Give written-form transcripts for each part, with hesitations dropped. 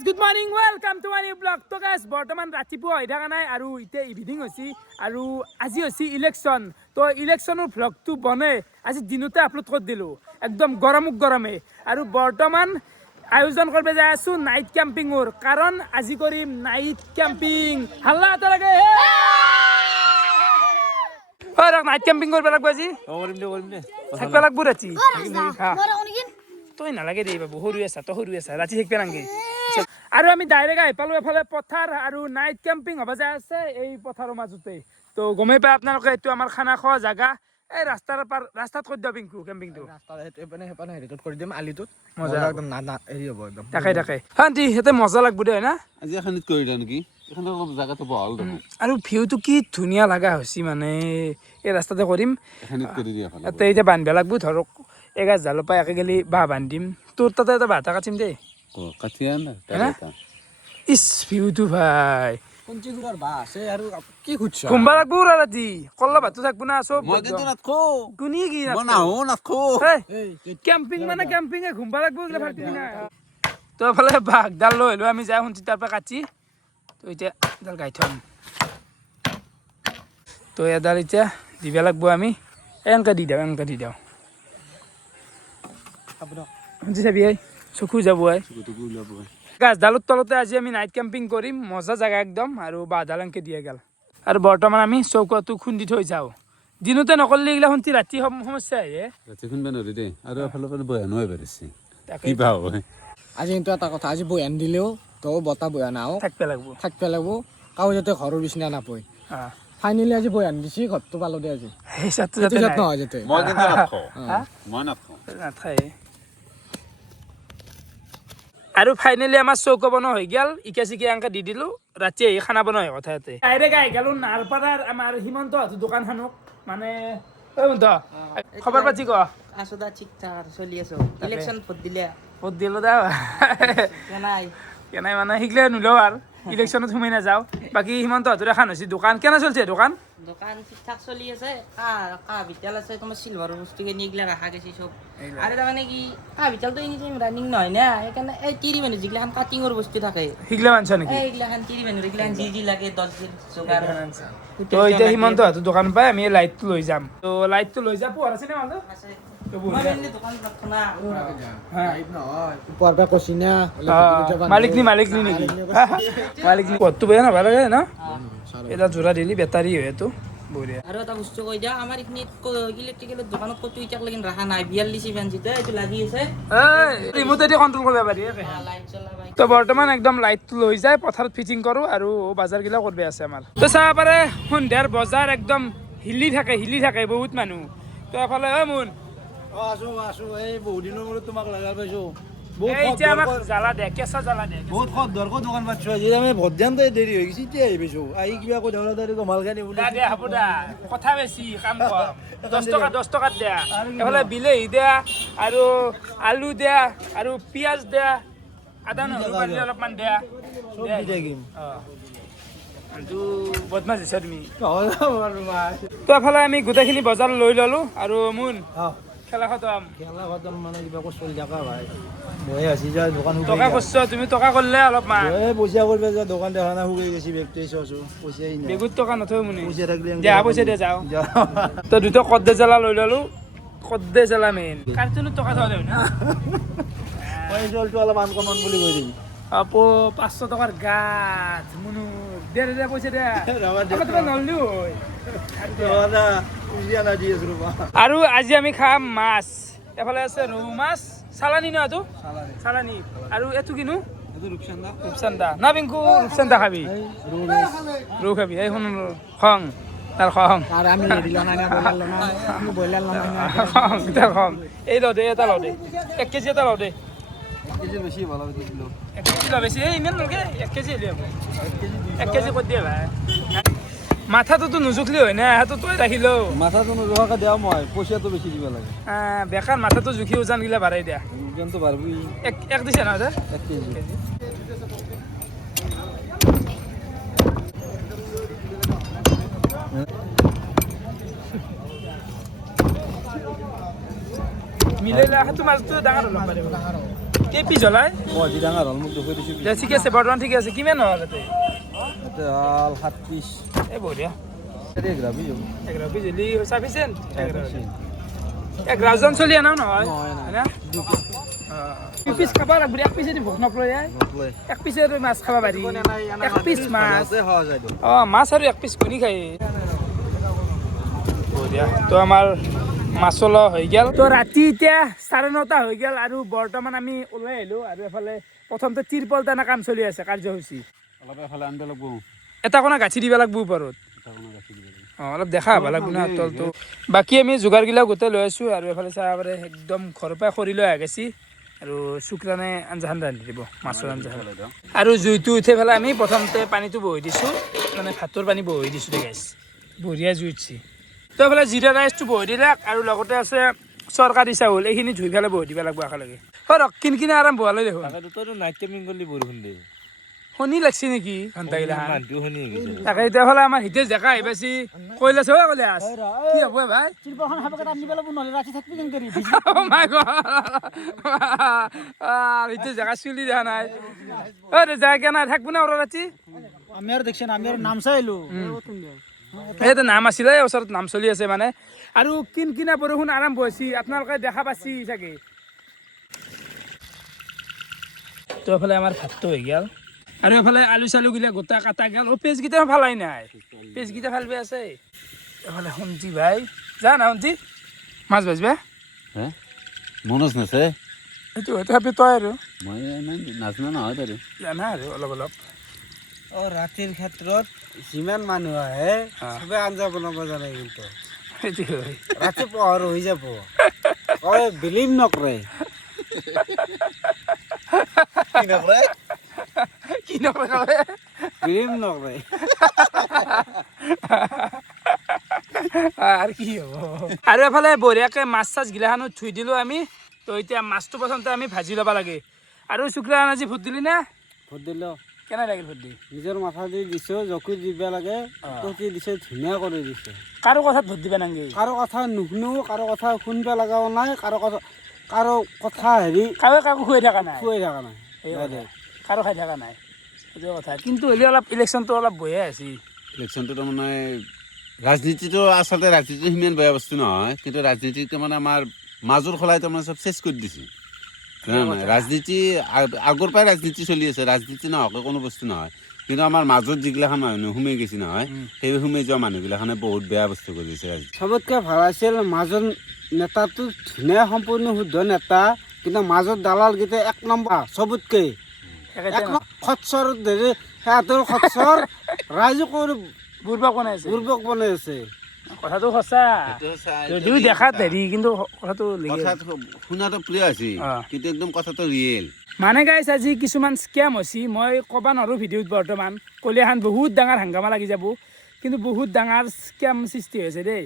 guys, good morning. Welcome to my new vlog. So guys, বৰ্তমান ৰাতিপুৱা হৈ থকা নাই আৰু এতিয়া ইভিনিং হৈছে আৰু আজি হৈছে ইলেকশ্যন। তো ইলেকশ্যনৰ ভ্লগটো বনে আজি দিনতে আপলোড কৰি দিলো একদম গৰমে আৰু বৰ্তমান আয়োজন কৰিব যাই আছো নাইট কেম্পিংৰ কাৰণ আজি কৰিম নাইট কেম্পিং। হাল্লা এটা লাগে হয় নাইট কেম্পিং কৰিব লাগিব আজি কৰিম দে থাকিব লাগিব ৰাতি তই নালাগে দেই বাবু সৰু আছা ৰাতি থাকিব নালাগে আৰু আমি ডাইৰেক্ট আহি পালো এফালে পথাৰ আৰু নাইট কেম্পিং হ'ব যায় আছে এই পথাৰৰ মাজতে তো গমেই পাই আপোনালোকে এইটো আমাৰ খানা খোৱা জাগা এই ৰাস্তাত কৰি দিওঁ পিংকু কেম্পিংটো হেপানে হেৰিটোত কৰি দিম আলিটোত মজা একদম না হেৰি হ'ব একদম তাকে শান্তি হেতে মজা লাগব দে না আজি এখনিত কৰি দিওঁ নেকি এখন অলপ জাগাটো বহল দে আৰু ভিউটো কি ধুনীয়া লগা হৈছে মানে এই ৰাস্তাতে কৰিম এখনিত কৰি দিয়া ভাল তাতে এতিয়া বান্ধিব লাগব ধৰক এগাছ জালৰ পৰা একে গেলি বাঁহ বান্ধিম তোৰ তাতে এটা বাঁহ কাটিম দেই কাটিয়া না ইছ ভিউটো ভাই পঞ্চীগুৰাৰ বাঁহ আছে আৰু কি খুঁজছ ঘুমবা লাগব ৰাতি কল্লা ভাতটো থাকব না চব মই কিন্তু নাথকো কোনি কি মই নাহো নাথকো কেম্পিং মানে কেম্পিঙে ঘুমবা লাগব এগুলা ভাৰতি না তো এফালে বাঘডাল লৈ আহিলো আমি যাই শুনছি তাৰ পৰা কাটি তো এতিয়া এডাল গাই থম তো এডাল এতিয়া দিব লাগব আমি এনেকৈ দি দিওঁ শুনছি চাবি চকু যাব গাছডালৰ তলতে আজি আমি নাইট কেম্পিং কৰিম মজা জাগা একদম আৰু বাঁহডাল এনেকৈ দিয়ে গেল আৰু বৰ্তমান আমি চৌকাটো খুন্দি থৈ যাওঁ দিনতে নকৰিলে এইগিলা শুনছি ৰাতি সমস্যা আহে ৰাতি খুন্দবা নোৱাৰি দেই আৰু এফালৰ পৰা বয়ানো পাৰিছে কি পাওঁ আজি কিন্তু এটা কথা আজি বয়ান দিলেও তো বতাহ বয়া নাও থাকিব লাগব কাৰো যাতে ঘৰৰ বিচনা নাপয় ফাইনেলি আজি বয়ান দিছি ঘৰটো পালো দে আজি সেই চাতটো যাতে যাতে নহয় যাতে মই কিন্তু নাথকো মই নাথকো নাথাকে আৰু ফাইনেলি আমাৰ চৌকা বনোৱা হৈ গেল ইকা চিকা এনেকৈ দি দিলো ৰাতি আহি খানা বনোৱা হয় কথা ইয়াতে ডাইৰেক্ট আহি গেলো নাৰপাৰাৰ আমাৰ হিমন্ত দোকানখনক মানে খবৰ পাতি ক আছো দা ঠিক ঠাক চলি আছো ইলেকশন ভোট দিলো দা কেনাই মানে শিকলে নোলাও আৰু ইলেকশ্যনত সোমাই নাযাওঁ বাকী হিমন্ত এখন হৈছে দোকান কেনে চলছে দোকান ঠিক ঠাক চলি আছে কাহ ভিতাল আছে তোমার সিলভার বস্তু কিনি এগুলা রাখা গেছে সব আর তাৰমানে কি কাহ ভিতাল তো এনি টাইম ৰানিং নহয় না সেইকাৰণে এই তিৰি মানুহ যিগিলাখান কাটিঙৰ বস্তু থাকে শিকলে মানছ নেকি এইগিলাখান তিৰি মানুহ এইগিলাখান যি লাগে 10 দিন যোগাৰ তো এতিয়া হিমন্ত দোকান পাই আমি লাইটটো লৈ যাম তো লাইটটো লৈ যা পোৱাৰ আছে নে মানুহ আছে মালিকনি নেকি মালিকনি কতটো বেয়া নাপায় লাগে ন এটা জোৰা দিলি বেটাৰী হয় এইটো বঢ়িয়া আৰু এটা বস্তু কৈ দিয়া আমাৰ এইখিনিত ইলেক্ট্ৰিকেলৰ দোকানত কতো ইটাক লাগিন ৰাখা নাই 42 ফেঞ্চিতে এইটো লাগি আছে ৰিমোটেদি কণ্ট্ৰল কৰিব পাৰি লাইট জ্বলাবাই তো বৰ্তমান একদম লাইটটো লৈ যায় পথাৰত ফিটিং কৰোঁ আৰু বজাৰগিলা কৰিব আছে আমাৰ তো চাব পাৰে সন্ধিয়াৰ বজাৰ একদম হিলি থাকে বহুত মানুহ তো এফালে হয় মোন আছো এই বহুত দিনৰ মূৰত তোমাক লগাই পাইছো বহুত দৰকাৰ দোকান পাইছো আজি আমি ভোট দিয়াম দেৰি হৈ গৈছে এতিয়া আহি পাইছো আহি কিবা কৈ মালখানি কথা বেছি কাম কম 10 টকাত দিয়া এফালে বিলাহী দিয়া আৰু আলু দিয়া আৰু পিঁয়াজ দিয়া আদা নহৰু পানী অলপমান দিয়া বদমাছ হৈছে তুমি তো এফালে আমি গোটেইখিনি বজাৰ লৈ ললো আৰু মোন খেলা খতম মানে কিবা চলি থাকা ভাই মই আছি যা দোকান টকা কৰছ তুমি টকা কৰলে অলপমান পইচা কৰিব যা দোকান দেখা না শুকাই গৈছে বেগটো চাইছো পইচাই নাই বেগুত টকা নথয় মুনি পইচা থাকিলে পইচা দে যাও তো দুটো কদ্দে জ্বালা লৈ ললো কদ্দে জ্বালা মেইন কাৰ্টুনত টকা থলে না মই জলটো অলপ আনকমন বুলি কৈ দিম আপো 500 টকাৰ গাত মুনু দে পইচা দে নললি হয় আৰু আজি আমি খাম মাছ এফালে আছে ৰৌ মাছ চালানি ন এইটো চালানি আৰু এইটো কিনো ৰূপচান্দা না পিংকু ৰূপচান্দা খাবি ৰৌ খাবি এই শুন খং তাৰ খং এই ল দে এটা ল দে 1 কেজি এটা ল দে 1 কেজি বেছি ভাল হবে কিলো 1 কেজি বেছি এই ইমান নলগে 1 কেজি লৈ 1 কেজি কৰি দিয়ে ভাই মাথাটোতো নুজুখলি হয় না হাতটো তই ৰাখিলো মাথাটো নুজুখাকে দেও মই পইচাটো বেছি দিব লাগে বেকাৰ মাথাটো জুখি ওজন গিলা বাঢ়াই দিয়া ওজনটো বাঢ়বি এক দিছে না 1 কেজি মিলাইলে হাতটো মাছটো ডাঙৰ হ'ব পাৰে কেই পিছ হলাই বজি ডাঙৰ হ'ল মোক দেখুৱাই দিছোঁ দে ঠিক আছে বৰ্তমান ঠিক আছে কিমান হ'ল এতে এতে হ'ল 7 পিচ এই বঢ়িয়া এতে গ্ৰাবি যাব 11 পিছ হলি সাফিচিয়েন্ট 11 জন চলি আনাও নহয় না দুই পিছ খাবা লাগব এক পিছে দি ভোক নপৰে এক পিছে মাছ খাবা পাৰি এক পিছ মাছ মাছ আৰু এক পিছ কণী খাই বঢ়িয়া তো আমাৰ মাছলা হৈ গেল তো ৰাতি এতিয়া 9:30 হৈ গেল আৰু বৰ্তমান আমি ওলাই আহিলোঁ আৰু এফালে প্ৰথমতে তিৰপল টানা কাম চলি আছে কাৰ্যসূচী অলপ এফালে আনিব লাগিব এটা কোণা গাঁঠি দিব লাগিব ওপৰত অলপ দেখা হ'ব লাগিব না তলটো বাকী আমি যোগাৰগিলাও গোটেই লৈ আছোঁ আৰু এফালে চাহ পাৰে একদম ঘৰৰ পৰা খৰি লৈ আহি আৰু শুক্ৰানে আঞ্জাখন ৰান্ধি দিব মাছৰ আঞ্জাখন আৰু জুইটো উঠি পেলাই আমি প্ৰথমতে পানীটো বহি দিছোঁ মানে ভাতৰ পানী বহি দিছোঁ দে গাইছ বঢ়িয়া জুই উঠছি তো এইফালে জিৰা ৰাইচটো বহি দিলাক আৰু লগতে আছে চৰকাৰী চাউল এইখিনি ধুই পেলাই বহি দিব লাগিব একেলগে ৰক কিনকিনে আৰাম বহালৈ দেখোন তইতো নাইট কেম্পিং কৰিলি বৰষুণ দে শুনি লাগছি নেকি ঘণ্টাগিলা মানটো শুনি গৈছে তাকে এতিয়া ফালে আমাৰ হিতেশ ডেকা আহি পাইছি কৈলাছ হয় কৈলাছ কি হ'ব ভাই তিৰপলখন খাব কাটা আনি পেলাব নহ'লে ৰাতি থাকবি কেন কৰি Oh my God! Hitesh Deka চুলি দেখা নাই যাই কেনা থাকবো না ওরা ৰাতি আমি আৰু দেখছি না আমি আৰু নাম চাই আহিলো সেইটো নাম আছিলে ওচৰত নাম চলি আছে মানে আৰু কিনকিনা বৰষুণ আৰম্ভ হৈছে আপোনালোকে দেখা পাচ্ছি চাগে তো এফালে আমাৰ ভাতটো হৈ গেল আৰু এফালে আলু চালুগিলা গোটা কাটা গেল পেজকেইটা ভালাই নাই পেজকেইটা ভালবে আছে এফালে শুনছি ভাই যা না শুনছি মাছ ভাজবা হে মনোজ নাছে এইটো তথাপি তই আৰু মই নাজনা নহয় বাৰু জানা আৰু অলপ অলপ ৰাতিৰ ক্ষেত্ৰত যিমান মানুহ আহে চবে আঞ্জা বনাব জানে কিন্তু সেইটো হয় ৰাতি পোহৰ হৈ যাব কয় বিলিভ নকৰে কি নকৰে বিলিভ নকৰে আৰু কি হ'ব আৰু এফালে বঢ়িয়াকৈ মাছ চাছ গিলাখানো ধুই দিলোঁ আমি তো এতিয়া মাছটো প্ৰথমতে আমি ভাজি ল'ব লাগে আৰু শুক্ৰা আজি ভোট দিলি না ভোট দিল কেনে লাগিল ভোট দি নিজৰ মাথা দি দিছোঁ জকুৰ দিব লাগে তহঁতি দিছে ধুনীয়া কৰি দিছে কাৰো কথাত ভোট দিবা নাংগে কাৰো কথা নুশুনো কাৰো কথা শুনিব লগাও নাই কাৰো কথা হেৰি কাৰো কাকো খুৱাই থকা নাই খুৱাই থকা নাই কাৰো খাই থকা নাই সেইটো কথা কিন্তু হ'লে অলপ ইলেকশ্যনটো অলপ বঢ়িয়াই আছে ইলেকশ্যনটো তাৰমানে ৰাজনীতিটো আচলতে ৰাজনীতিটো সিমান বেয়া বস্তু নহয় কিন্তু ৰাজনীতি তাৰমানে আমাৰ মাজৰ খলাই তাৰমানে চব চেচ কৰি দিছে নাই ৰাজনীতি আগৰ পৰাই ৰাজনীতি চলি আছে ৰাজনীতি নোহোৱাকৈ কোনো বস্তু নহয় কিন্তু আমাৰ মাজত যিগিলাখন মানুহ সোমাই গৈছে নহয় সেই সোমাই যোৱা মানুহগিলাখনে বহুত বেয়া বস্তু কৰি দিছে ৰাজনীতি চবতকৈ ভাল আছিল মাজৰ নেতাটো ধুনীয়া সম্পূৰ্ণ শুদ্ধ নেতা কিন্তু মাজত দালালকেইটা 1 নম্বৰ চবতকৈ খচ্চৰ ধৰি সিহঁতৰ খচ্চৰ ৰাইজক বুৰ্বক বনাইছে বনাই আছে কথাটো সঁচা যদিও দেখাত হেৰি কিন্তু কথাটো শুনাটো প্ৰিয় আছে কিন্তু একদম কথাটো ৰিয়েল মানে গাইছ আজি কিছুমান স্কেম হৈছে মই ক'ব নোৱাৰোঁ ভিডিঅ'ত বৰ্তমান ক'লে এখন বহুত ডাঙৰ হাংগামা লাগি যাব কিন্তু বহুত ডাঙৰ স্কেম সৃষ্টি হৈছে দেই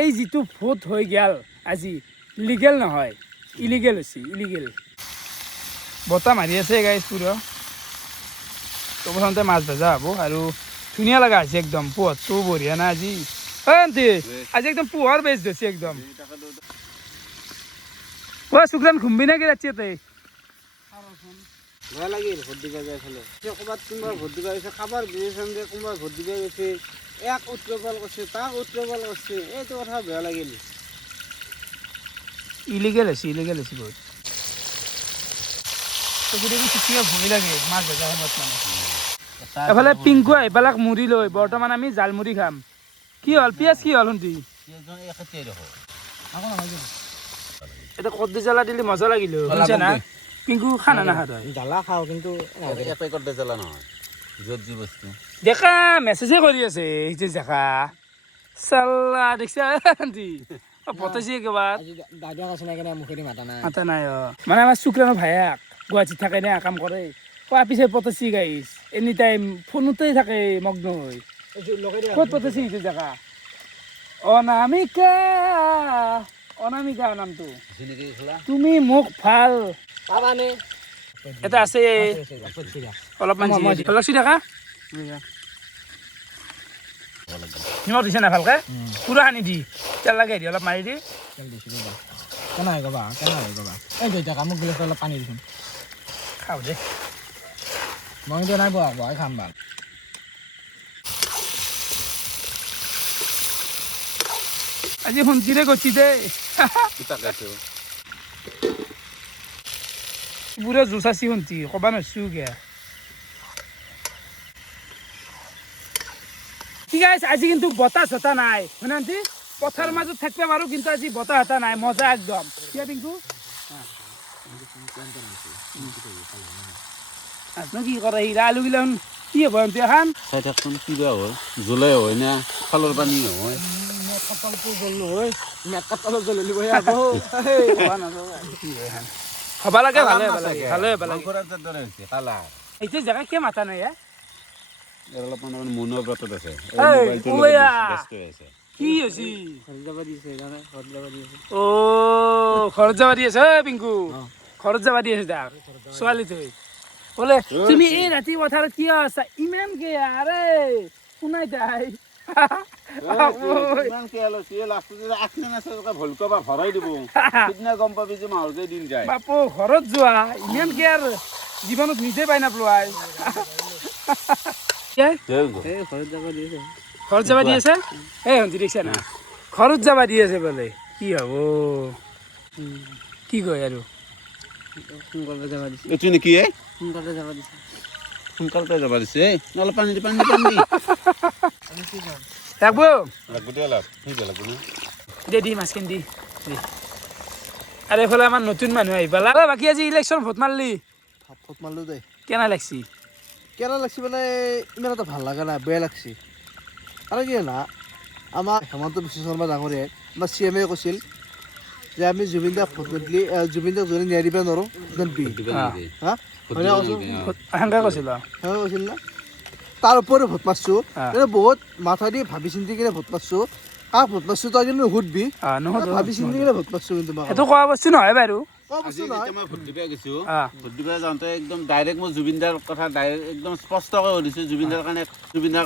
এই যিটো ভোট হৈ গ'ল আজি লিগেল নহয় ইলিগেল হৈছে ইলিগেল বতাহ মাৰি আছে গাইছ পুৰা তো প্ৰথমতে মাছ ভজা হ'ব আৰু ধুনীয়া লগা হৈছে একদম পোহৰটো বঢ়িয়া না আজি আজি একদম পোহৰ বেচ ধৰিছে একদম শুক্ৰান ঘুমবি নাকি ৰাতি তাই বেয়া লাগিল ভোট দিব যাই ফেলে ক'ৰবাত কোনোবা ভোট দিব গৈছে কাৰোবাৰ বিজেচন দিয়ে কোনোবা ভোট দিব গৈছে এক উত্তৰপাল কৰিছে তাক উত্তৰপাল কৰিছে এইটো কথা বেয়া লাগিল ইলিগেল হৈছে বহুত ভূমি লাগে মাছ ভজা সময়ত মানে এফালে পিংকু আহি পেলাক মুড়ি লৈ বৰ্তমান আমি জাল মুড়ি খাম কি হ'ল পিঁয়াজ কি হ'ল শুনছি এটা কদ্দি জ্বালা দিলে মজা লাগিল শুনছে না পিংকু খানা নাখা তই জ্বালা খাওঁ কিন্তু জ্বালা নহয় য'ত যি বস্তু দেখা মেছেজে কৰি আছে এইটো দেখা চাল্লা দেখিছা পতাইছে একেবাৰে দাদা আছে নাই কেনে মুখেদি মাতা নাই মাতা নাই মানে আমাৰ শুক্ৰানৰ ভায়াক গুৱাহাটীত থাকে না কাম কৰে কোৱা পিছে পতাইছি গাইছ এনি টাইম ফোনতে থাকে মগ্ন হৈ ক'ত পতাইছি এইটো জেগা অনামিকা নামটো তুমি মোক ভাল এটা আছে অলপমান লক্ষী থকা নিমখ দিছে না ভালকে পুৰা সানি দি তেল লাগে দি অলপ মাৰি দি কেনে হৈ গবা এই দুইটা মোক গিলাচ অলপ পানী দিছোঁ খাওঁ দে মই দিয়া নাই বহা বহাই খাম ভাল আজি শুনছিৰে গৈছি দে তাকেতো পুৰা জুচ আছি শুনছি ক'বা নোৱাৰছো কিয়া ঠিক আছে আজি কিন্তু বতাহ চতাহ নাই হয় না পথাৰ মাজত থাকিব পাৰো কিন্তু আজি বতাহ এটা নাই মজা একদম কিয়া পিংকু আজনো কি কৰে হিৰা আলু গিলা কি হ'ব এমতি এখন চাই থাকচোন কিবা হয় জুলাই হয় না খালৰ পানী হয় কপালটো জ্বল হয় মেকাপালো জ্বলি গৈ আকৌ হ'ব লাগে ভালে ভালে ভালে মাংসৰ দৰে হৈছে কালা এইটো জেগা কিয় মাতা নাই অলপমান মানে মনৰ বাটত আছে এই, মোবাইলটোৰ লগত ওয়া। ব্যস্ত হৈ আছে কি হৈছে ঘৰত যাব দিছে জানে ঘৰত যাব দিছে অ ঘৰত যাবা দি আছে পিংকু ঘৰত যাবা দি আছে তাক ছোৱালী থৈ বোলে তুমি এই ৰাতি পথাৰত কিয় আছা ইমান কে আৰে শুনাই তাই ইমান কেয়াল হৈছে লাষ্টত আঠনে নাছে ভলকা বা ভৰাই দিব সিদিনা গম পাবি যে মাহৰ দিন যায় বাপু ঘৰত যোৱা ইমান কে আৰু জীৱনত নিজে পাই নাপলোৱাই ঘৰত যাব দিছে ঘৰত যাবা দি আছে এই শুনছি দেখিছা না ঘৰত যাবা দি আছে বোলে কি হ'ব কি কয় আৰু সোনকালে যাব দিছে এইটো নেকি সোনকালে যাব দিছে সোনকালতে যাব দিছে অলপ পানী দি পানী দি পানী দি ৰাখবো লাগব দিয়া লাগ ঠিক লাগব না দে দি মাছখিনি দি আৰু এইফালে আমাৰ নতুন মানুহ আহি পালা বাকী আজি ইলেকশ্যন ভোট মাৰলি ফট মাৰলো দে কেনে লাগছি কেনে লাগছে মানে ইমান এটা ভাল লগা নাই বেয়া লাগছে আৰু কি না আমাৰ হেমন্ত বিশ্ব শৰ্মা ডাঙৰীয়াই আমাৰ চি এমে কৈছিল যে আমি জুবিন দাক ভোট নিদিলে জুবিন দাক যদি নিয়াই দিব নোৱাৰোঁ বি হা হয়নে সেনেকৈ কৈছিল সেনেকৈ কৈছিল না তাৰ ওপৰত ভোট মাৰছোঁ বহুত মাথা দি ভাবি চিন্তি কিনে ভোট মাৰছোঁ কাক ভোট মাৰছোঁ তই কিন্তু নুসুধবি ভাবি চিন্তি কিনে ভোট মাৰছোঁ কিন্তু সেইটো কোৱা বস্তু নহয় বাৰু আজি যেতিয়া মই ভোট দিবা গৈছো ভোট দিবা যাওঁতে একদম ডাইৰেক্ট মই জুবিনদাৰ কথা ডাইৰেক্ট একদম স্পষ্টকৈ সুধিছোঁ জুবিনদাৰ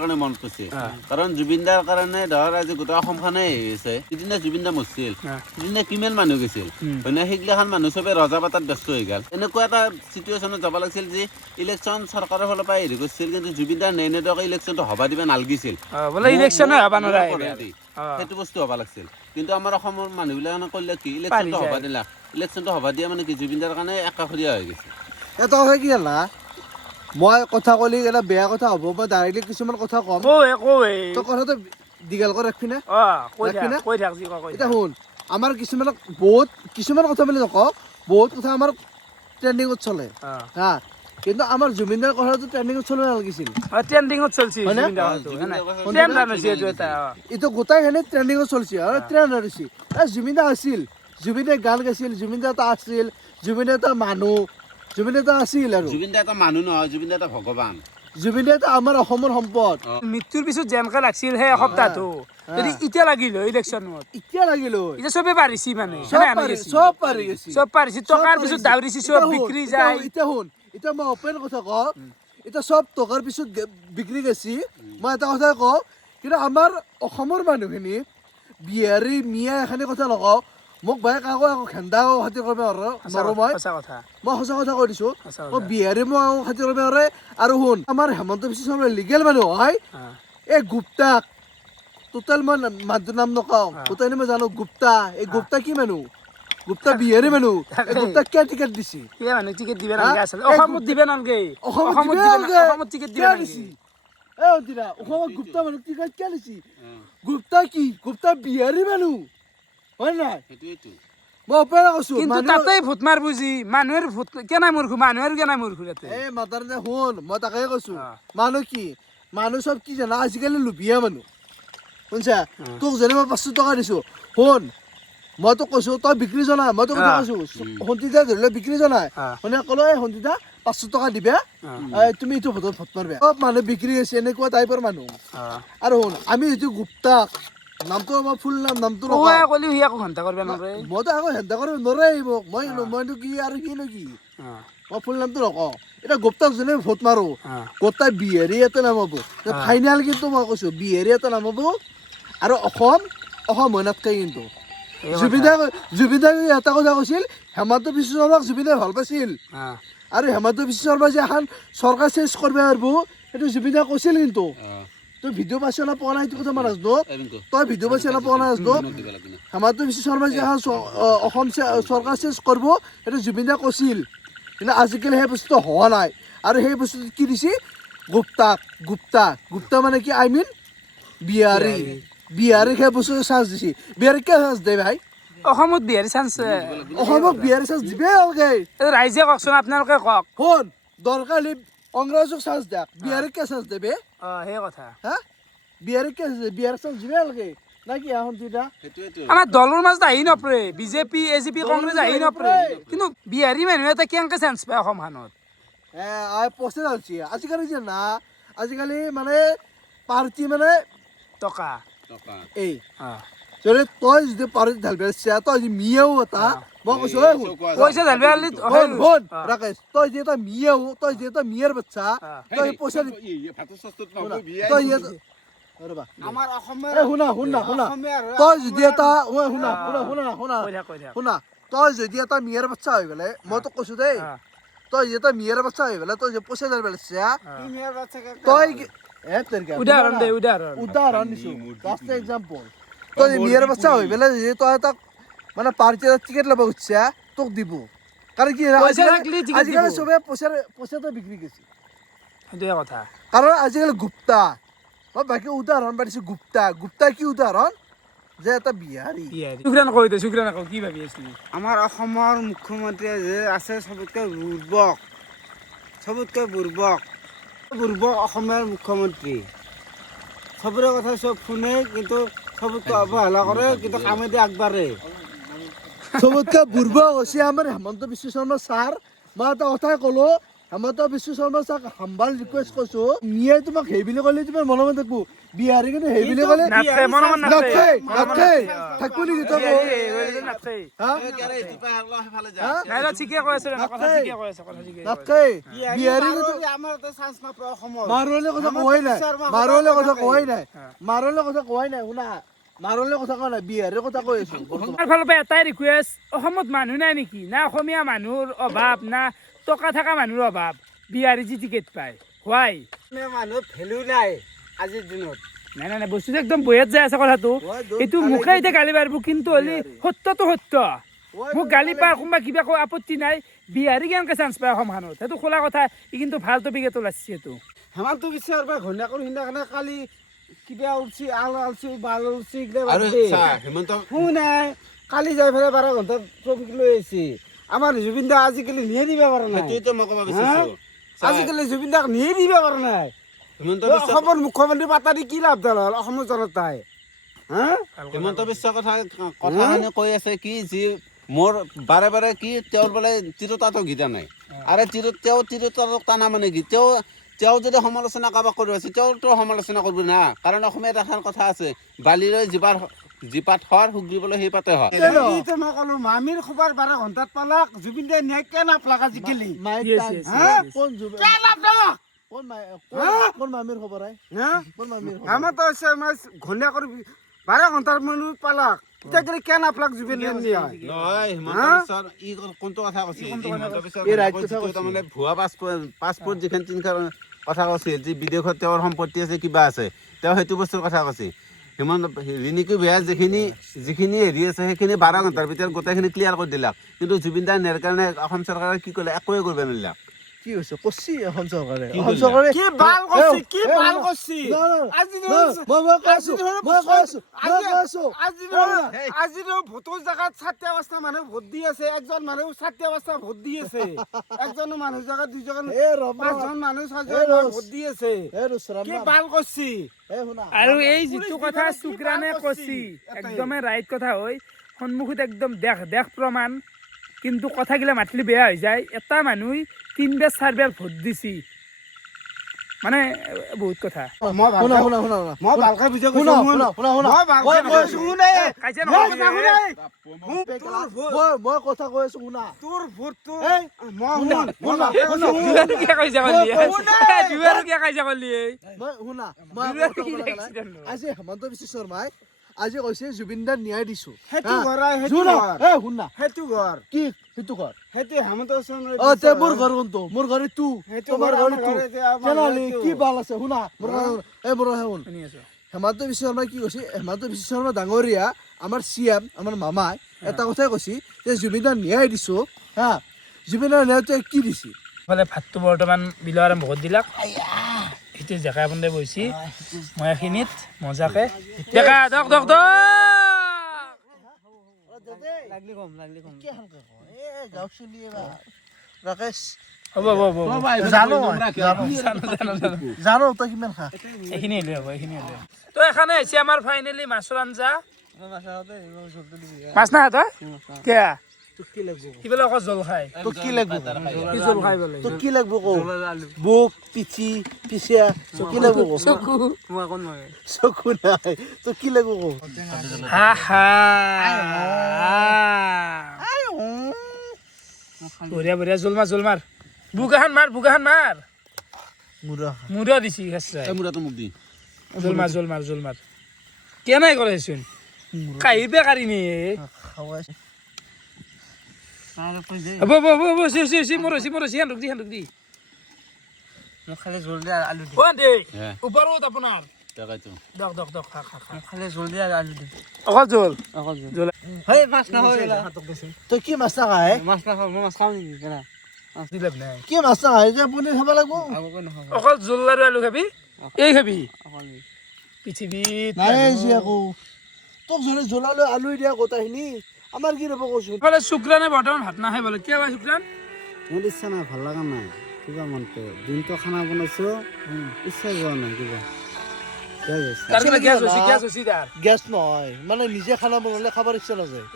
কাৰণে মন কৰিছে কাৰণ জুবিনদাৰ কাৰণে ধৰ আজি গোটেই অসমখনে আহিছে সিদিনা জুবিনদা মৰিছিল সিদিনা কিমান মানুহ গৈছিল হয়নে সেইগিলাখান মানুহ চবে ৰজা পাতাত ব্যস্ত হৈ গ'ল এনেকুৱা এটা চিটুৱেশ্যনত যাব লাগিছিল যে ইলেকশ্যন চৰকাৰৰ ফালৰ পৰা হেৰি কৰিছিল কিন্তু জুবিনদাৰ নেনেদকে ইলেকশ্যনটো হ'ব দিব নালাগিছিল বোলে ইলেকশ্যনে হ'ব নোৱাৰে সেইটো বস্তু হ'ব লাগিছিল কিন্তু আমাৰ অসমৰ মানুহবিলাকে কৰিলে কি ইলেকশ্যনটো হ'ব দিলা ইলেকশ্যনটো হ'ব দিয়া মানে কি জুবিনদাৰ কাৰণে একাষৰীয়া হৈ গৈছে এটা কথা কি জানা মই কথা ক'লে এটা বেয়া কথা হ'ব মই ডাইৰেক্টলি কিছুমান কথা ক'ম তই কথাটো দীঘল কৰি ৰাখিবি নে এতিয়া শুন আমাৰ কিছুমান কথা বুলি নকওঁ বহুত কথা আমাৰ ট্ৰেণ্ডিঙত চলে হা কিন্তু আমাৰ জুবিনদাৰ কথাটো ট্ৰেণ্ডিঙত চলিব নালাগিছিল ট্ৰেণ্ডিঙত চলছি এইটো গোটেইখিনি ট্ৰেণ্ডিঙত চলছে আৰু ট্ৰেণ্ড হৈছে জুবিনদা আছিল জুবিনে গান গাইছিল জুবিনদা এটা আছিল জুবিনে এটা মানুহ জুবিন এটা আছিল আৰু জুবিনদা এটা মানুহ নহয় জুবিনদা এটা ভগৱান জুবিনদা এটা আমাৰ অসমৰ সম্পদ মৃত্যুৰ পিছত যেনেকৈ লাগছিল সেই সপ্তাহটো যদি এতিয়া লাগিল ইলেকশ্যনত এতিয়া লাগিল এতিয়া চবে পাৰিছি মানে চব পাৰি গৈছে চব পাৰিছি টকাৰ পিছত দাউৰিছি চব বিক্ৰী যায় এতিয়া শুন এতিয়া মই অপেন কথা কওঁ এতিয়া চব টকাৰ পিছত বিক্ৰী গৈছি মই এটা কথা কওঁ কিন্তু আমাৰ অসমৰ মানুহখিনি বিহাৰী মিয়া এখানি কথা নকওঁ মোক বায়ে কাকো খেন্দা খাতিৰ কৰিব নোৱাৰোঁ মই সঁচা কথা কৈ দিছোঁ মই বিহাৰী মই খাতিৰ কৰিব নোৱাৰে আৰু শুন আমাৰ হেমন্ত বিশ্ব শৰ্মা লিগেল মানুহ হয় এই গুপ্তাক টোটেল মই মানুহটোৰ নাম নকওঁ গোটেইখিনি মই জানো গুপ্তা এই গুপ্তা কি মানুহ গুপ্তা বিহাৰী মানুহ গুপ্তাক কিয় টিকেট দিছি টিকেট দিবে নালাগে আচলতে অসমত দিবে নালাগে অসমত টিকেট দিবে নালাগে অসমত গুপ্তা মানুহ টিকেট কিয় দিছি গুপ্তা কি গুপ্তা বিহাৰী মানুহ হয় নাই মই অপেৰা কৈছো কিন্তু তাতেই ভোট মাৰ বুজি মানুহৰ ভোট কেনে মূৰ্খ মানুহৰ কেনে মূৰ্খ তাতে এই মাতাৰ যে শুন মই তাকে কৈছো মানুহ কি মানুহ চব কি জানা আজিকালি লুভিয়া মানুহ শুনছা তোক যেনে মই 500 টকা দিছো শুন মই তোক কৈছো তই বিক্ৰী জনাই মই তোক কথা কৈছো সন্তিদা ধৰিলে বিক্ৰী জনাই মানে ক'লো এই সন্তিদা 500 টকা দিবা তুমি এইটো ভোটত ভোট মাৰবা চব মানুহ বিক্ৰী হৈছে এনেকুৱা টাইপৰ মানুহ আৰু শুন আমি এইটো গুপ্তাক নামটো মই ফুল নামটো ক'লি সি আকৌ ঘণ্টা কৰিব নোৱাৰে মইতো আকৌ ঘণ্টা কৰিব নোৱাৰে মোক মইনো কি আৰু কিনো কি মই ফুল নামটো নকওঁ এতিয়া গুপ্তাক যোনে ভোট মাৰো গোটাই বিহাৰী এটা নামাব ফাইনেল কিন্তু মই কৈছো বিহাৰী এটা নামাব আৰু অসম হৈ নাথাকে কিন্তু জুবিনদাই এটা কথা কৈছিল হেমন্ত বিশ্ব শৰ্মাক জুবিনে ভাল পাইছিল আৰু হেমন্ত বিশ্ব শৰ্মা যে এখন চৰকাৰ চেঞ্জ কৰিব পাৰিব সেইটো জুবিন দাই কৈছিল কিন্তু তই ভিডিঅ' পাইছ না পোৱা নাই সেইটো কথা মই নাজানো তই ভিডিঅ' পাইছ না পোৱা নাই নাজানো হেমন্ত বিশ্ব শৰ্মাই যে এখন অসম চৰকাৰ চেঞ্জ কৰিব সেইটো জুবিন দাই কৈছিল কিন্তু আজিকালি সেই বস্তুটো হোৱা নাই আৰু সেই বস্তুটো কি দিছে গুপ্তা মানে কি আই মিন বিহাৰী সেই বস্তুটো চান্স দিছে বিহাৰী কিয় চান্স দে ভাই অসমত বিহাৰী চান্স অসমক বিহাৰী চান্স দিবে ভালকে ৰাইজে কওকচোন আপোনালোকে কওক শুন দৰকাৰ হ'লে অংগ্ৰেজক চান্স দিয়ক বিহাৰীক কিয় চান্স দেবে সেই কথা হা বিহাৰীক কিয় চান্স দিয়ে বিহাৰীক চান্স দিবে ভালকে না কি এখন তিনিটা আমাৰ দলৰ মাজত আহি নপৰে বিজেপি এজিপি কংগ্ৰেছ আহি নপৰে কিন্তু বিহাৰী মানুহ এটা কেনেকৈ চান্স পায় অসমখনত পইচা ঢালছি আজিকালি যে না আজিকালি মানে পাৰ্টি মানে টকা এই যদি তই যদি পাৰ্টি ঢালবে তই যদি মিয়াও এটা মই কৈছো পইচা ঢালবে শুন ৰাকেশ তই যে এটা মিয়াও তই যে এটা মিয়াৰ বাচ্চা তই পইচা তই ৰবা আমাৰ অসমৰ শুনা তই যদি এটা শুনা তই যদি এটা মিয়াৰ বাচ্চা হৈ গ'লে মই তোক কৈছো দেই তই যে এটা মিয়াৰ বাচ্চা হৈ গ'লে তই যে পইচা ঢালবে তই উদাহৰণ দিছো জাষ্ট এক্সাম্পল তই মিয়াৰ বাচ্চা হৈ পেলাই যে তই এটা মানে পাৰ্টি এটা টিকেট ল'ব খুজিছা তোক দিব কাৰণ কি আজিকালি চবে পইচাটো বিক্ৰী কৰিছে সেইটোৱে কথা কাৰণ আজিকালি গুপ্তা মই বাকী উদাহৰণ পাইছো গুপ্তা কি উদাহৰণ যে এটা বিহাৰী শুক্ৰান কি ভাবি আছিলি আমাৰ অসমৰ মুখ্যমন্ত্ৰীয়ে যে আছে চবতকৈ বুৰ্বক অসমৰ মুখ্যমন্ত্ৰী চবৰে কথা চব শুনে কিন্তু চবতকৈ অৱহেলা কৰে কিন্তু কামেদি আগবাঢ়ে চবতকে বুৰ্বক হৈছে আমাৰ হেমন্ত বিশ্ব শৰ্মা ছাৰ মই এটা কথাই ক'লো হেমন্ত বিশ্ব শৰ্মা ছাৰক হাম্বাল ৰিকুৱেষ্ট কৰিছো মিয়াই তোমাক সেই বুলি ক'লে তোমাৰ মনে থাকবো বিহাৰী কিন্তু সেই বুলি ক'লে থাকবো নেকি তই বিহাৰী মাৰোৱালে কথা কোৱাই নাই মাৰোৱালে কথা কোৱাই নাই শুনা মাৰোৱালে কথা কোৱা নাই বিহাৰীৰ কথা কৈ আছো আমাৰ ফালৰ পৰা এটাই ৰিকুৱেষ্ট অসমত মানুহ নাই নেকি না অসমীয়া মানুহৰ অভাৱ না টকা থকা মানুহৰ অভাৱ বিহাৰী যি টিকেট পায় হোৱাই মানুহৰ ভেলু নাই আজিৰ দিনত নাই বস্তুটো একদম বয়াত যাই আছে কথাটো এইটো মোকে এতিয়া গালি পাৰিব কিন্তু হ'লে সত্যটো সত্য মোক গালি পায় কোনোবা কিবা কৈ আপত্তি নাই বিহাৰী কেনেকৈ চান্স পায় অসমখনত সেইটো খোলা কথা ই কিন্তু ভাল টপিক এটা ওলাইছে এইটো হেমন্ত বিশ্ব শৰ্মাই ঘৈণীয়েকৰ সিদিনাখনে কালি কিবা উঠছি আলছি বাল উঠছি শুনাই কালি যাই পেলাই 12 ঘণ্টা ট্ৰফিক লৈ আহিছে আমাৰ জুবিন দা আজিকালি নিয়ে দিব পৰা নাই আজিকালি জুবিন দাক নিয়ে দিব পৰা নাই অসমৰ মুখ্যমন্ত্ৰী পাতা দি কি লাভ দাল হ'ল অসমৰ জনতাই হিমন্ত বিশ্ব কথাখিনি কৈ আছে কি যি মোৰ বাৰে কি তেওঁৰ বোলে তিৰোতাটো গীতা নাই আৰু তেওঁ তিৰোতাটোক টানা মানে কি তেওঁ যদি সমালোচনা কাৰোবাক কৰিব আছে তেওঁতো সমালোচনা কৰিব না কাৰণ অসমীয়াত এখন কথা আছে বালিলৈ জীপাত হৰ সুগ্ৰীবলৈ সেই পাতে হয় মই ক'লো মামীৰ খবৰ 12 ঘণ্টাত পালাক জুবিন দাই নিয়ে কে নাপালাক আজিকালি কোন মামীৰ খবৰ আমাৰ তো হৈছে আমাৰ ঘৈণীয়েকৰ 12 ঘণ্টাৰ মানুহ পালাক এতিয়া কে নাপালাক জুবিন দাই নিয়ে নহয় হিমন্ত বিশ্বৰ ই কোনটো কথা কৈছে হিমন্ত বিশ্বৰ তাৰমানে ভুৱা পাছপোৰ্ট যিখন তিনিখন কথা কৈছে যি বিদেশত তেওঁৰ সম্পত্তি আছে কিবা আছে তেওঁ সেইটো বস্তুৰ কথা কৈছে হিমন্ত ৰিণিকী বেয়া যিখিনি হেৰি আছে সেইখিনি 12 ঘণ্টাৰ ভিতৰত গোটেইখিনি ক্লিয়াৰ কৰি দিলাক কিন্তু জুবিন দাৰ নেৰ কাৰণে অসম চৰকাৰে কি কৰিলে একোৱে কৰিব নোৱাৰিলাক কি হৈছে কচি অসম চৰকাৰে কি বাল কৰছি আজি ভোটৰ জাগাত 7টা অৱস্থা মানুহ ভোট দি আছে একজন মানুহ 7টা অৱস্থা ভোট দি আছে একজন মানুহ জাগাত দুজন 5জন মানুহ 6জন ভোট দি আছে কি বাল কৰছি আৰু এই যিটো কথা শুক্ৰানে কৈছি একদমে ৰাইট কথা হয় সন্মুখত একদম দেখ প্ৰমাণ কিন্তু কথাগিলা মাতলি বেয়া হৈ যায় এটা মানুহ 3-4 বাৰ ভোট দিছি মানে বহুত কথা মই ভালকৈ বুজাই মই কথা কৈ আছো শুনা তোৰ ভোটটো আজি হেমন্ত বিশ্ব শৰ্মাই আজি কৈছে জুবিন দাৰ ন্যায় দিছো সেইটো হা? ঘৰ সেইটো শুন ঘৰ শুন না সেইটো ঘৰ কি সেইটো ঘৰ সেইটো হেমন্ত সোৰেনৰ অ তে মোৰ ঘৰ কোনটো মোৰ ঘৰ ইটো সেইটো তোমাৰ ঘৰ ঘৰ আমাৰ ইটো ঘৰ এতিয়া আমাৰ কেনালি ঘৰ ইটো। কি ভাল আছে শুনা মোৰ মোৰ শুন শুনি আছো হেমন্ত বিশ্ব শৰ্মা কি কৈছে হেমন্ত বিশ্ব শৰ্মা ডাঙৰীয়া আমাৰ চিএম আমাৰ মামাই এটা কথাই কৈছে যে জুবিনদাৰ ন্যায় দিছো হা জুবিনৰ ন্যায়টো কি দিছে ফালে ভাতটো বৰ্তমান বিলৰ আৰম্ভ কৰি দিলাক সেইটো জেকা বন্ধে বহিছি মই এখিনিত মজাকে জেকা দক দক দক লাগলি কম ৰাকেশ হ'ব হ'ব হ'ব জানো জানো তই কিমান খা এইখিনি হ'লে হ'ব এইখিনি হ'লে তো এখানে হৈছে আমাৰ ফাইনেলি মাছৰ আঞ্জা মাছ না তই কিয়া তোক কি লাগব সিফালে অকল জল খায় তোক কি লাগব কি জল খাই বোলে তোক কি লাগব কও বুক পিঠি পিছিয়া তোক কি লাগব কও চকু চকু নাই তোক কি লাগব কও হা হা বঢ়িয়া বঢ়িয়া জোল মাৰ বুকাহান মাৰ মুৰা মুৰা দিছি খাইছা এই মুৰাটো মোক দি জোল মাৰ কেনাই কৰেচোন কাহি বেকাৰী নে খাৱাই হ'ব মোৰ হান্দুক দি মোক খালি জলদি আলু দি অ দে হে ওপৰত আপোনাৰ তাকাইতো দক খা মোক খালি জলদি আলু দি অকল জোল জোল হেই মাছ নাখাওঁ তই কি মাছ খায় মাছ নাখাওঁ মই মাছ খাওঁ নেকি কেনা দিলে নাই কি মাছ খায় যে পনীৰ খাব লাগব আগতে নাখাওঁ অকল জোল আৰু আলু খাবি এই খাবি পৃথিৱীত নাই যি আকৌ তোক যদি জ্বলালৈ আলু দিয়া গোটাখিনি আমাৰ কি ৰ'ব কৈছো এইফালে শুক্ৰানে বৰ্তমান ভাত নাখাই বোলে কিয় বা শুক্ৰান মোৰ ইচ্ছা নাই ভাল লগা নাই কিবা মনটো দিনটো খানা বনাইছো ইচ্ছা যোৱা নাই কিবা তাৰ কিবা গেছ হৈছে তাৰ গেছ নহয় মানে নিজে খানা বনালে খাবৰ ইচ্ছা নাযায়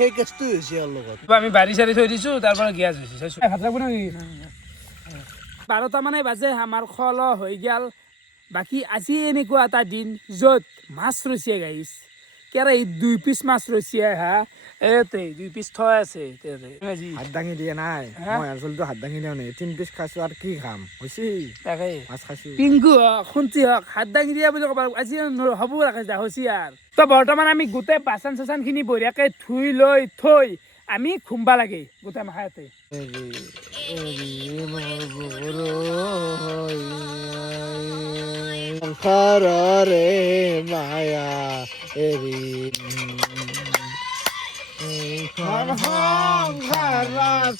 সেই গেছটো হৈছে ইয়াৰ লগত আমি বাৰী চাৰি থৈ দিছো তাৰ পৰা গেছ হৈছে ভাত লাগব নেকি 12টা মানে বাজে আমাৰ খল হৈ গেল বাকী আজি এনেকুৱা এটা দিন য'ত মাছ ৰচিয়ে গাইছ কেৰাহীত 2 পিচ মাছ ৰচিয়ে হা এতে 2 পিচ থৈ আছে হাত দাঙি দিয়ে নাই মই আচলতে হাত দাঙি দিওঁ নাই 3 পিচ খাইছো আৰু কি খাম হৈছে তাকে মাছ খাইছো পিংকু হওক খুন্তি হওক হাত দাঙি দিয়া বুলি ক'ব আজি হ'ব ৰাখে যা হৈছে আৰু তো বৰ্তমান আমি গোটেই বাচন চাচনখিনি বঢ়িয়াকৈ ধুই লৈ থৈ আমি ঘুমবা লাগে গোটেই মাহাতে সংসাৰৰে মায়া এৰি সংসাৰত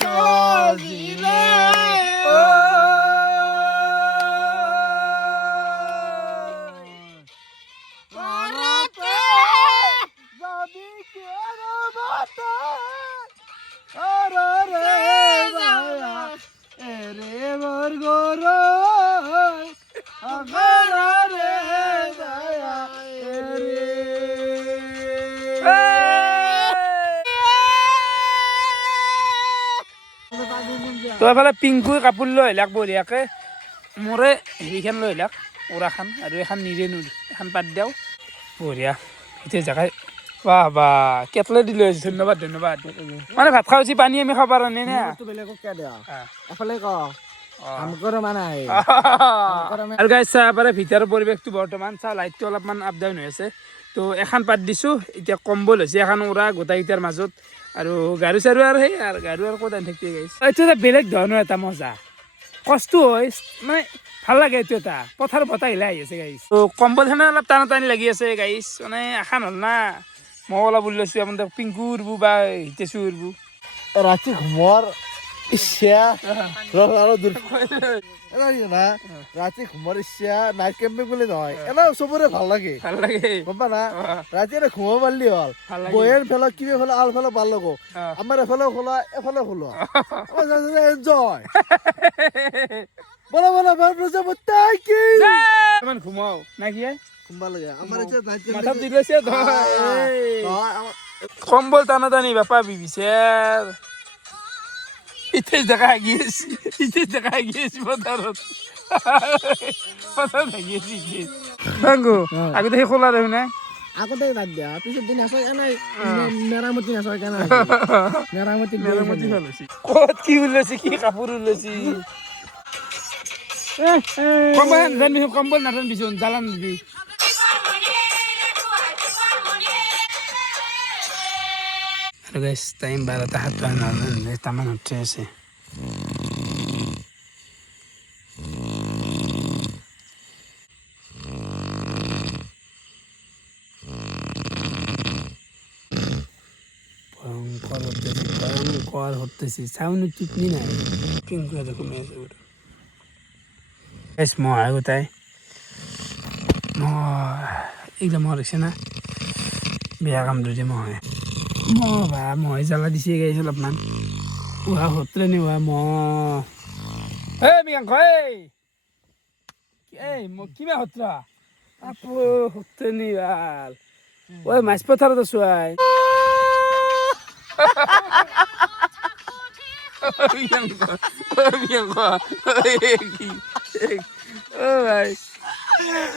চজিলে তো এফালে পিংকুৱে কাপোৰ লৈ আহিলাক বঢ়িয়াকৈ মোৰে হেৰিখন লৈ আহিলাক উৰাখান আৰু এখন নিৰে এখন পাত দিওঁ বঢ়িয়া এতিয়া জেগাই বাহ কেটলে দিলৈ আহিছে ধন্যবাদ মানে ভাত খাই উঠি পানী আমি খাব পাৰোঁ নে বেলেগক কিয় দিয়া এফালে ক আমকৰ মানে আৰু গাইছ চাহ পাৰে ভিতৰৰ পৰিৱেশটো বৰ্তমান চাহ লাইটটো অলপমান আপ ডাউন হৈ আছে তো এখন পাত দিছোঁ এতিয়া কম্বল হৈছে এখন উৰা গোটেইকেইটাৰ মাজত আৰু গাৰু চাৰু আৰু সেই আৰু গাৰু আৰু ক'ত আনি থাকিব গাইছ এইটো এটা বেলেগ ধৰণৰ এটা মজা কষ্ট হয় মানে ভাল লাগে এইটো এটা পথাৰৰ বতাহ আহিলে আহি আছে গাইছ তো কম্বলখনে অলপ টানি লাগি আছে গাইছ মানে এখন হ'ল না মই অলপ ওলাইছোঁ আপোনাৰ পিংকু উৰবো বা হিতেশু উৰবো ৰাতি ঘুমোৱাৰ ইচ্ছা আৰু না ৰাতি ঘুমোৱাৰ ইচ্ছা নাইট কেম্পিং বুলি নহয় এনে চবৰে ভাল লাগে গম পা না ৰাতি এনে ঘুমাব পাৰিলি হ'ল বহেৰ ফেলে কিবা ফেলে আল ফেলে ভাল লাগো আমাৰ এফালে খোলা এফালে খোলা এনজয় বলা বতাই কি ইমান ঘুমাও না কি ঘুমবা লাগে আমাৰ এতিয়া নাইট মাথা দি লৈছে কম্বল টানি বাপা বিবিচাৰ ইতে জায়গা গিয়েছি পথাৰত গিয়েছি আগতে সেই খোলা দেখোন নাই আগতে বাদ দিয়া পিছত দিন আছে এনেই মেৰামতি নাচায় কেনে মেৰামতি মেৰামতি ভাল হৈছে ক'ত কি ওলাইছে কি কাপোৰ ওলাইছে কম্বল নাটানিবিচোন জ্বালা নিদিবি আৰু গাইছ টাইম 12:07 হচ্ছে আছে ভয়ঙ্কর হতেছে সাউন্ড চুপনি নাই পিঙ্কু এরকম আছে ওটা গাইছ মহ গোটাই এইগুলা মহ দেখছে না বেয়া কাম যদি মহে মহে জ্বালা দিছে গাইছ অলপমান উহা হতরে নি উহা এই মিয়াংক এই কিবা হতরা আপু হতরে নি ভাল ওই মাছ পথাৰত আছো আই ও ভাই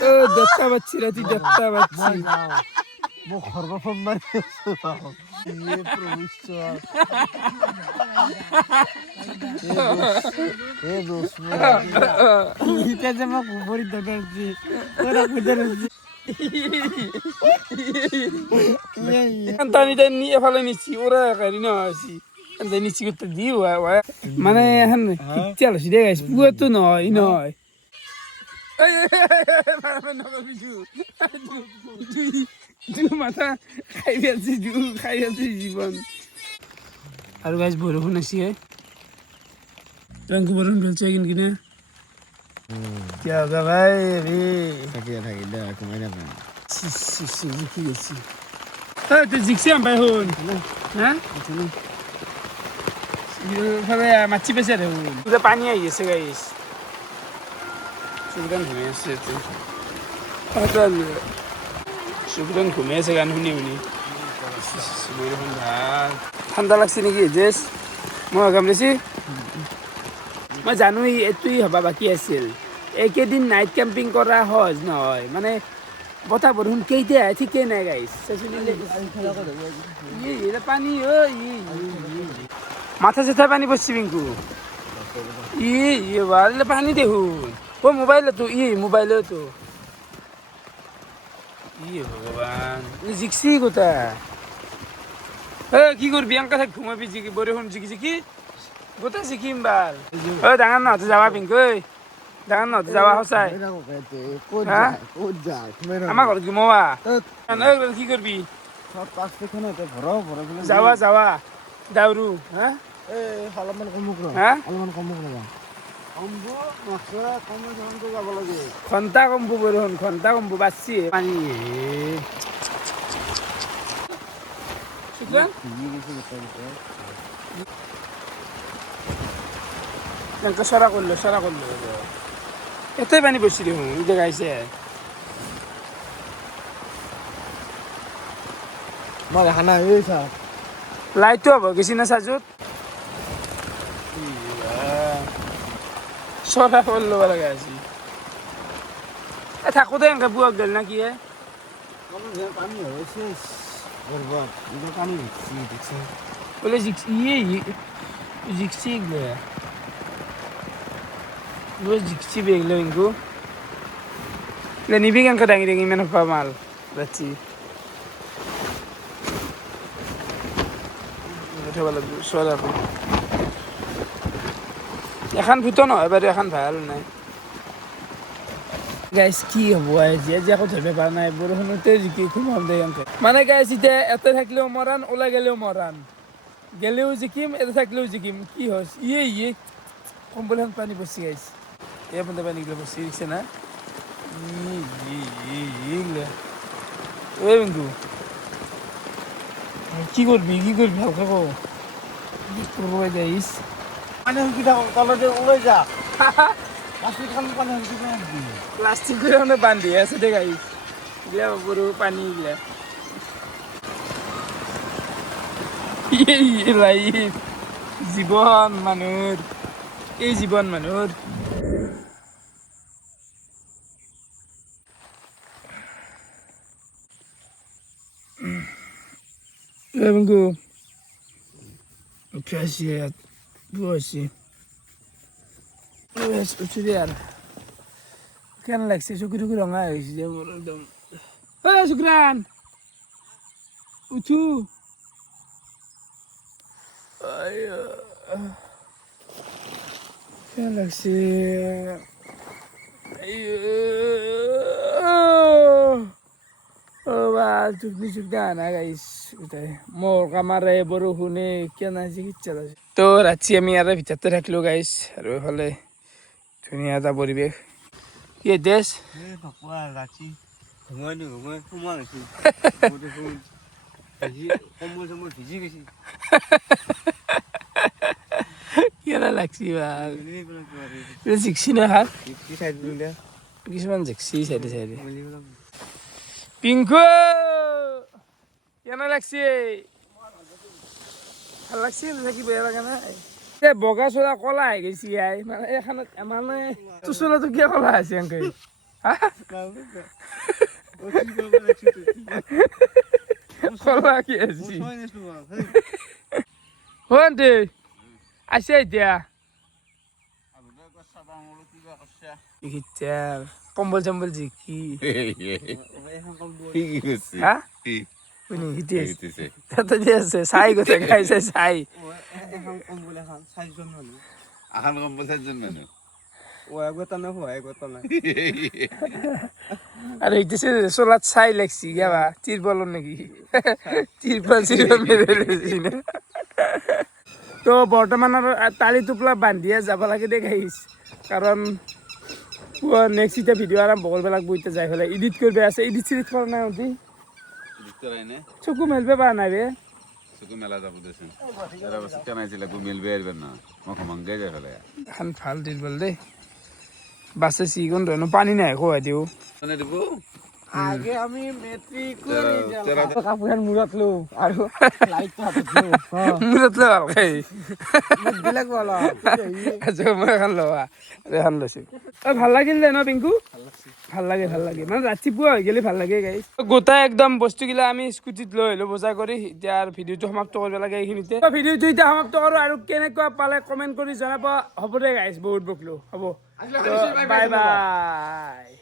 ও দত্তা বাচ্চি ৰাতি দত্তা বাচ্চি মোক সৰ্বপ্ৰথম মাৰি যে মোক ভৰিত ধৰিছে টানি নি এফালে নিচ্ছি ওরা গাড়ি নেওয়া আছি নিচ্ছি করতে দিও মানে এখন পিকচার আছি রে গাইস পুরো তো নয় নয় মাথা খাই ফেলছি জীবন আর গাইস বরফুন আছি ট্যাঙ্কু বরফুন ফেলছে কিনে কি হবে ভাই রে থাকি দে কমাই না কি গেছি তুই জিগছি আম ভাই হন হ্যাঁ মাছি পেছে রে হন পানি আই গেছে গাইস সুগরান ঘুমে আছে সুগরান ঘুমে আছে গান শুনি ঠাণ্ডা লাগছে নেকি জেছ মই গামলেছি মই জানো এইটোই হবা বাকী আছিল এইকেইদিন নাইট কেম্পিং কৰা সহজ নহয় মানে বতাহ বৰষুণ কেইটা ঠিকেই নাই গাইছ পানী মাথা চাথা পানী পড়ছি পিংকু পানী দেখুন ও মোবাইলতো মোবাইলতো ভগবান জিকছি কোথা কি করবি আঙ্কা থাক ঘুমাবি জিকি বরষুণ জিকি গোটা জিকিম বাল ডাঙৰ নহতে যাবা পিংকু ডাঙৰ নহতে যাবা সঁচাই আমাৰ ঘৰত ঘুমোৱা কি কৰবি যাৱা দাউৰু হা অলপমান কমুক হা অলপমান কমুক ৰবা যাব লাগে ঘণ্টা কম্বু বৰষুণ ঘণ্টা কম্বু বাচছি পানী চৰা করলো এতই পানি পড়ছি দেখুন দেখাইছে মই দেখা নাই এই চা লাইটটো হব গেছি না সাজুত চৰা করলো লাগা আছি থাকোতে এনেকে বুয়াক গেল না কি পানী হয়েছে বরবাদ এটা পানি দেখছি বলে জিক্সি এগুলো জিক্সি বেগলো ইংকু নিবি কেনকে ডাঙি ইমান হবা মাল যাচ্ছি এখন ভূত নহয় বাৰু এখন ভাল নাই গাইছ কি হ'ব আজি আকৌ ধৰিব পৰা নাই বৰষুণতে জিকি সোমাম দে মানে গাইছ এতিয়া এতে থাকিলেও মৰাণ ওলাই গেলেও মৰাণ গেলেও জিকিম এতে থাকিলেও জিকিম কি হৈছে কম্বলখন পানী পচি গাইছ এই বন্ধে পানী গিলা পচি দিছে না ঐ বিন্দু কি করবি হালকা কো কি করবো যাইস পানী হুকি থাক তলতে ওলাই যা প্লাষ্টিকখন পানী হুকি থাক প্লাষ্টিক করে মানে বান্ধি আছে দে গাইস গিলা বড় পানি গিলা লাইফ জীবন মানুহৰ এই জীবন মানুহৰ Vengo. Piace, buosi. Uccidiare. Che non l'ex, su cui non hai, si devo. Su gran. Ucciu. কেন লাগছে চুকনি চুকনি আনা গাইস মোর কামারে বৰষুণে কেন চিকিৎসা আছে তো ৰাতি আমি ইয়াৰে ভিতৰতে থাকিলোঁ গাইছ আৰু এইফালে ধুনীয়া এটা পৰিৱেশ কি দেশ ৰাতি ঘুমাই সোমাই গৈছিল কম্বল চম্বল ভিজি গৈছিল কেনে লাগছি বা জিকছি না হাত কিছুমান জিকছি চাইডে চাইডে পিংকু কেনে লাগছে ভাল লাগছে থাকি বেয়া লগা নাই বগা চোলা কলা হৈ গৈছি আই মানে এখনত মানে তোৰ চোলাটো কিয় কলা হৈছে এনেকৈ কলা কি আছে হন্তে আছে এতিয়া কম্বল চম্বল জিকি হা শুনি হিটিছে আছে চাই গোটেই খাইছে চাই আহান কম্বল 4জন মানুহ আৰু হিটিছে চোলাত চাই লাগছি গাবা তিৰপলৰ নেকি তিৰপল মেৰে লৈছি না তো বৰ্তমান আৰু তালি টোপলা বান্ধিয়ে যাব লাগে দে গাইছ কাৰণ নেক্সট এতিয়া ভিডিঅ' আৰম্ভ কৰিব লাগিব এতিয়া যাই পেলাই এডিট কৰিব আছে এডিট চিডিট কৰা নাই অতি চকু মেলিব পৰা নাই বে চকু মেলা যাব দেচোন এৰা বস্তু কেনাইছিলে গো মেলবে আহিব না মই খমাংগে যাই পেলাই এখন ভাল তিৰপল দেই বাছে চিকন ধৰণৰ পানী নাই খুৱাই দিওঁ মানে দিব আগে আমি মেট্ৰিক কাপোৰ মূৰত লওঁ আৰু মূৰত লৈ ভালকৈ বেলেগ বল মই এখন লোৱা এখন লৈছোঁ ভাল লাগিল দে ন পিংকু ভাল লাগে মানে ৰাতিপুৱা হৈ গ'লে ভাল লাগে গাইছ গোটাই একদম বস্তুগিলা আমি স্কুটিত লৈ আহিলোঁ বজাৰ কৰি এতিয়া আৰু ভিডিঅ'টো সমাপ্ত কৰিব লাগে এইখিনিতে ভিডিঅ'টো এতিয়া সমাপ্ত কৰোঁ আৰু কেনেকুৱা পালে কমেণ্ট কৰি জনাব হ'ব দে গাইছ বহুত বকলোঁ হ'ব বাই বাই